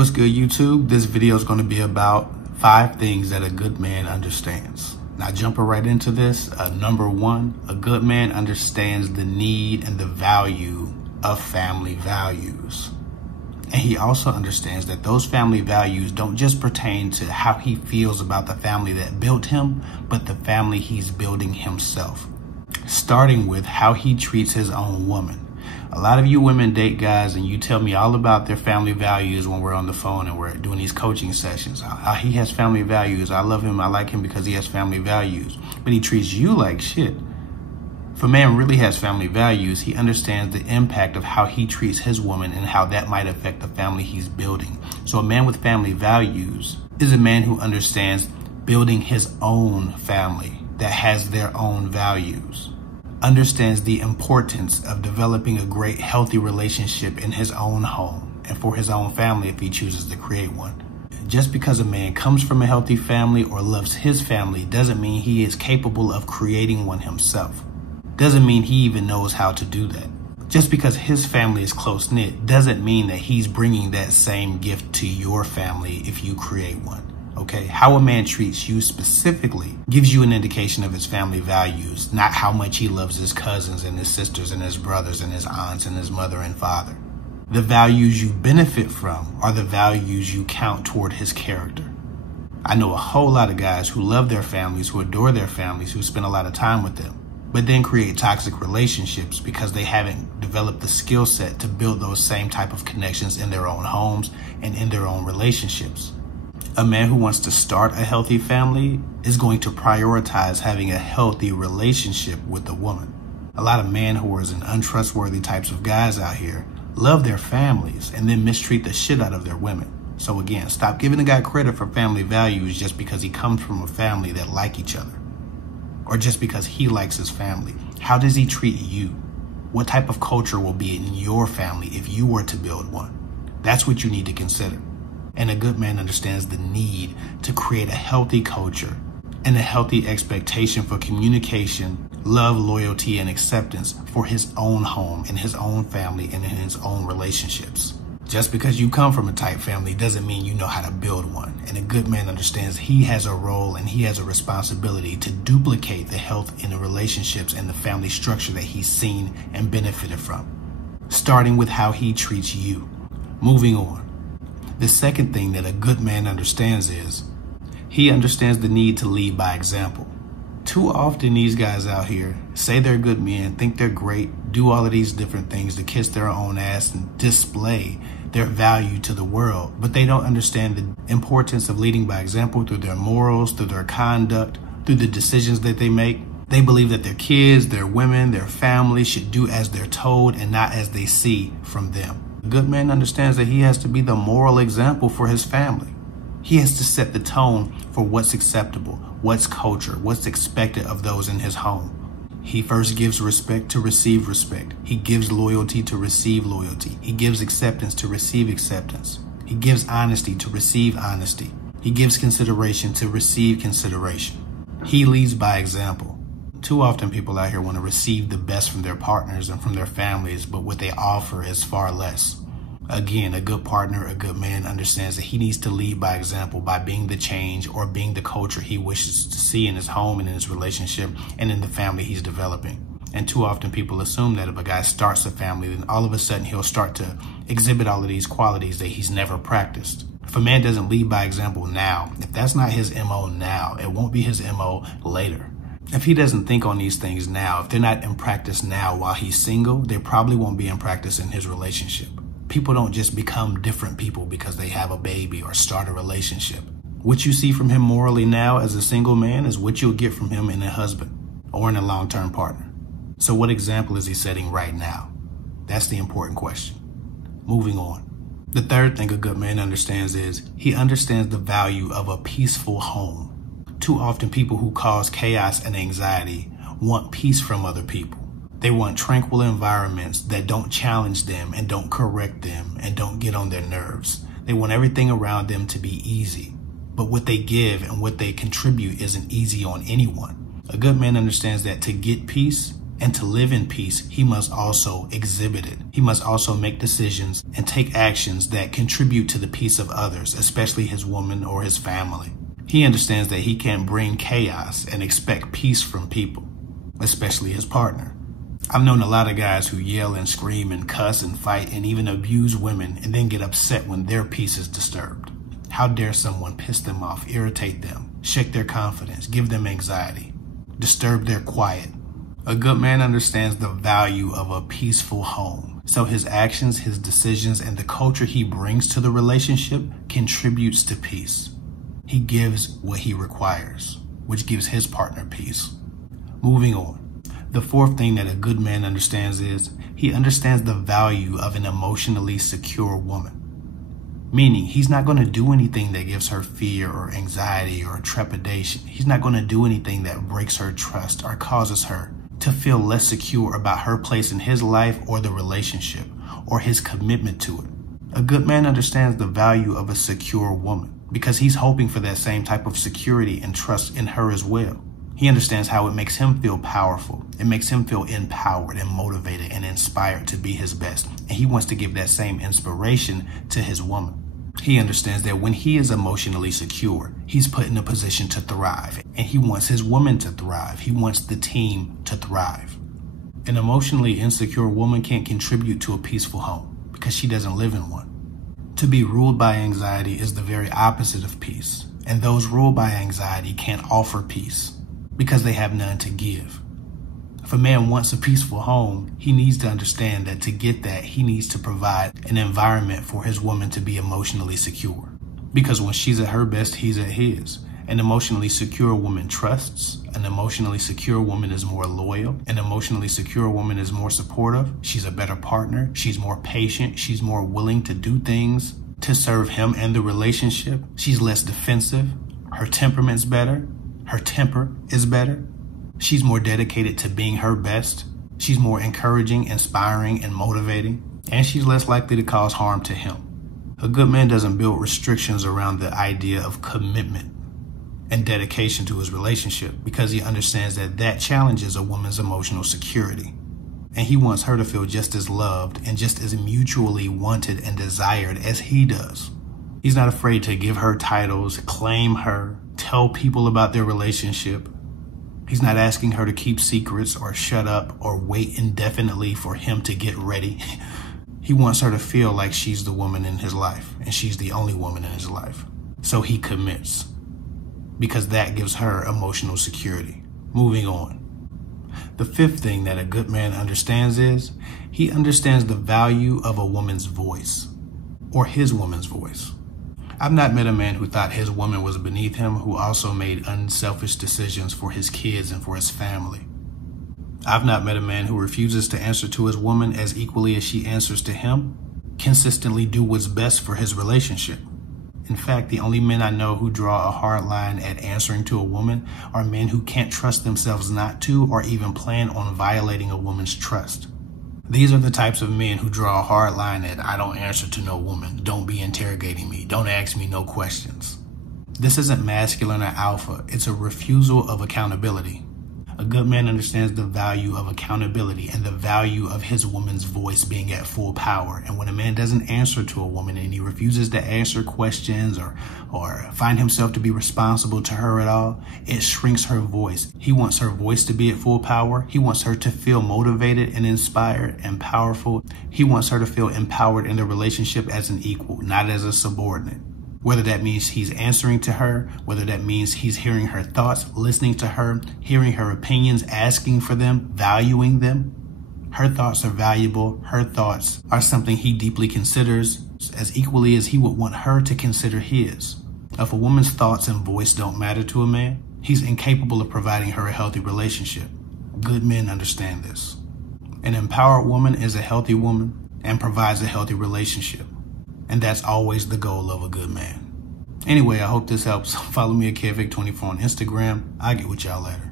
What's good, YouTube? This video is going to be about 5 things that a good man understands. Now, jumping right into this, number 1, a good man understands the need and the value of family values. And he also understands that those family values don't just pertain to how he feels about the family that built him, but the family he's building himself. Starting with how he treats his own woman. A lot of you women date guys and you tell me all about their family values when we're on the phone and we're doing these coaching sessions. He has family values. I love him. I like him because he has family values. But he treats you like shit. If a man really has family values, he understands the impact of how he treats his woman and how that might affect the family he's building. So a man with family values is a man who understands building his own family that has their own values. Understands the importance of developing a great, healthy relationship in his own home and for his own family if he chooses to create one. Just because a man comes from a healthy family or loves his family doesn't mean he is capable of creating one himself. Doesn't mean he even knows how to do that. Just because his family is close-knit doesn't mean that he's bringing that same gift to your family if you create one. Okay, how a man treats you specifically gives you an indication of his family values, not how much he loves his cousins and his sisters and his brothers and his aunts and his mother and father. The values you benefit from are the values you count toward his character. I know a whole lot of guys who love their families, who adore their families, who spend a lot of time with them, but then create toxic relationships because they haven't developed the skill set to build those same type of connections in their own homes and in their own relationships. A man who wants to start a healthy family is going to prioritize having a healthy relationship with the woman. A lot of men who are untrustworthy types of guys out here love their families and then mistreat the shit out of their women. So again, stop giving the guy credit for family values just because he comes from a family that like each other. Or just because he likes his family. How does he treat you? What type of culture will be in your family if you were to build one? That's what you need to consider. And a good man understands the need to create a healthy culture and a healthy expectation for communication, love, loyalty, and acceptance for his own home, in his own family, and in his own relationships. Just because you come from a tight family doesn't mean you know how to build one. And a good man understands he has a role and he has a responsibility to duplicate the health in the relationships and the family structure that he's seen and benefited from. Starting with how he treats you. Moving on. The second thing that a good man understands is he understands the need to lead by example. Too often these guys out here say they're good men, think they're great, do all of these different things to kiss their own ass and display their value to the world, but they don't understand the importance of leading by example through their morals, through their conduct, through the decisions that they make. They believe that their kids, their women, their family should do as they're told and not as they see from them. A good man understands that he has to be the moral example for his family. He has to set the tone for what's acceptable, what's culture, what's expected of those in his home. He first gives respect to receive respect. He gives loyalty to receive loyalty. He gives acceptance to receive acceptance. He gives honesty to receive honesty. He gives consideration to receive consideration. He leads by example. Too often people out here want to receive the best from their partners and from their families, but what they offer is far less. Again, a good partner, a good man understands that he needs to lead by example by being the change or being the culture he wishes to see in his home and in his relationship and in the family he's developing. And too often people assume that if a guy starts a family, then all of a sudden he'll start to exhibit all of these qualities that he's never practiced. If a man doesn't lead by example now, if that's not his MO now, it won't be his MO later. If he doesn't think on these things now, if they're not in practice now while he's single, they probably won't be in practice in his relationship. People don't just become different people because they have a baby or start a relationship. What you see from him morally now as a single man is what you'll get from him in a husband or in a long-term partner. So what example is he setting right now? That's the important question. Moving on. The third thing a good man understands is he understands the value of a peaceful home. Too often people who cause chaos and anxiety want peace from other people. They want tranquil environments that don't challenge them and don't correct them and don't get on their nerves. They want everything around them to be easy. But what they give and what they contribute isn't easy on anyone. A good man understands that to get peace, And to live in peace, he must also exhibit it. He must also make decisions and take actions that contribute to the peace of others, especially his woman or his family. He understands that he can't bring chaos and expect peace from people, especially his partner. I've known a lot of guys who yell and scream and cuss and fight and even abuse women and then get upset when their peace is disturbed. How dare someone piss them off, irritate them, shake their confidence, give them anxiety, disturb their quiet. A good man understands the value of a peaceful home. So his actions, his decisions, and the culture he brings to the relationship contributes to peace. He gives what he requires, which gives his partner peace. Moving on. The fourth thing that a good man understands is he understands the value of an emotionally secure woman. Meaning he's not going to do anything that gives her fear or anxiety or trepidation. He's not going to do anything that breaks her trust or causes her to feel less secure about her place in his life or the relationship or his commitment to it. A good man understands the value of a secure woman because he's hoping for that same type of security and trust in her as well. He understands how it makes him feel powerful. It makes him feel empowered and motivated and inspired to be his best. And he wants to give that same inspiration to his woman. He understands that when he is emotionally secure, he's put in a position to thrive. And he wants his woman to thrive. He wants the team to thrive. An emotionally insecure woman can't contribute to a peaceful home because she doesn't live in one. To be ruled by anxiety is the very opposite of peace. And those ruled by anxiety can't offer peace because they have none to give. If a man wants a peaceful home, he needs to understand that to get that, he needs to provide an environment for his woman to be emotionally secure. Because when she's at her best, he's at his. An emotionally secure woman trusts. An emotionally secure woman is more loyal. An emotionally secure woman is more supportive. She's a better partner. She's more patient. She's more willing to do things to serve him and the relationship. She's less defensive. Her temperament's better. Her temper is better. She's more dedicated to being her best. She's more encouraging, inspiring, and motivating. And she's less likely to cause harm to him. A good man doesn't build restrictions around the idea of commitment and dedication to his relationship because he understands that that challenges a woman's emotional security. And he wants her to feel just as loved and just as mutually wanted and desired as he does. He's not afraid to give her titles, claim her, tell people about their relationship. He's not asking her to keep secrets or shut up or wait indefinitely for him to get ready. He wants her to feel like she's the woman in his life and she's the only woman in his life. So he commits because that gives her emotional security. Moving on. The fifth thing that a good man understands is he understands the value of a woman's voice or his woman's voice. I've not met a man who thought his woman was beneath him who also made unselfish decisions for his kids and for his family. I've not met a man who refuses to answer to his woman as equally as she answers to him, consistently do what's best for his relationship. In fact, the only men I know who draw a hard line at answering to a woman are men who can't trust themselves not to or even plan on violating a woman's trust. These are the types of men who draw a hard line at I don't answer to no woman, don't be interrogating me, don't ask me no questions. This isn't masculine or alpha, it's a refusal of accountability. A good man understands the value of accountability and the value of his woman's voice being at full power. And when a man doesn't answer to a woman and he refuses to answer questions or find himself to be responsible to her at all, it shrinks her voice. He wants her voice to be at full power. He wants her to feel motivated and inspired and powerful. He wants her to feel empowered in the relationship as an equal, not as a subordinate. Whether that means he's answering to her, whether that means he's hearing her thoughts, listening to her, hearing her opinions, asking for them, valuing them. Her thoughts are valuable. Her thoughts are something he deeply considers as equally as he would want her to consider his. If a woman's thoughts and voice don't matter to a man, he's incapable of providing her a healthy relationship. Good men understand this. An empowered woman is a healthy woman and provides a healthy relationship. And that's always the goal of a good man. Anyway, I hope this helps. Follow me at KFake24 on Instagram. I'll get with y'all later.